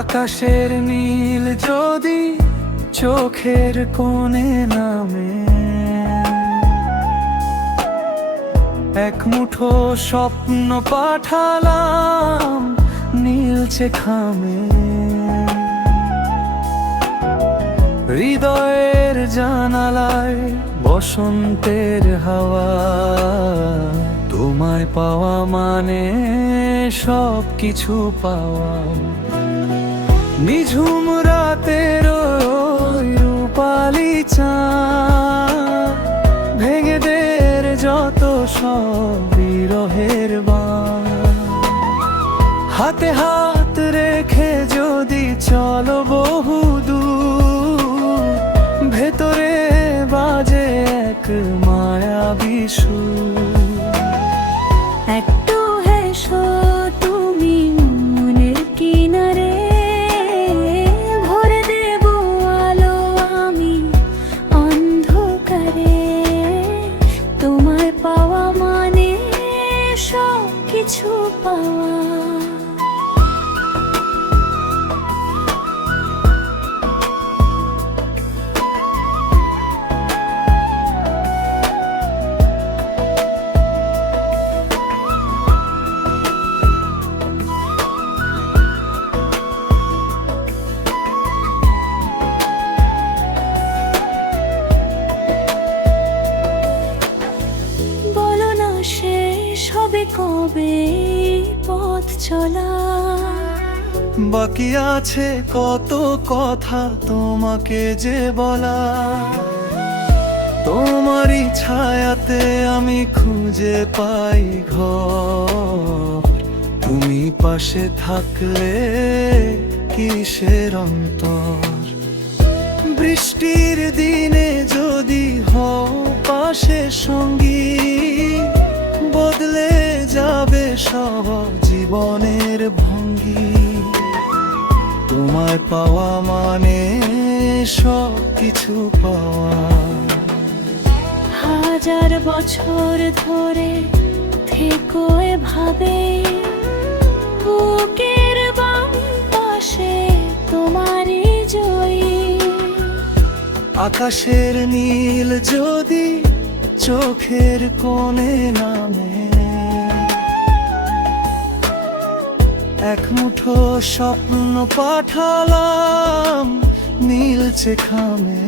আকাশের নীল যদি চোখের কোণে নামে, এক মুঠো স্বপ্ন পাঠালাম নীলচে খামে। হৃদয়ের জানালায় বসন্তের হাওয়া, তোমায় পাওয়া মানে সব কিছু পাওয়া। নিঝুম রাতের রূপালি চাঁদ ভেঙে দের যত সব বিরহের বান। হাতে হাত রেখে যদি চলো বহুদূর, ভেতরে বাজে এক মায়াবী সুর। একটু হেসো তুমি মনের কিনারে, ভরে দেব আলো আমি অন্ধকারে। তোমায় পাওয়া মানে সব কিছু পাওয়া। হবে কবে পথ চলা, বাকি আছে কত কথা তোমাকে যে বলা। তোমারই ছায়াতে আমি খুঁজে পাই ঘর, তুমি পাশে থাকলে কিসের অন্তর। বৃষ্টির দিনে যদি হও পাশে সঙ্গী, বদলে যাবে সব জীবনের ভঙ্গি। তোমায় পাওয়া মানে সব কিছু পাওয়া। হাজার বছর ধরে থেকো এভাবে, বুকের বাম পাশে তোমারই জয়ী। আকাশের নীল যদি চোখের কোণে নামে, এক মুঠো স্বপ্ন পাঠালাম নীলচে খামে।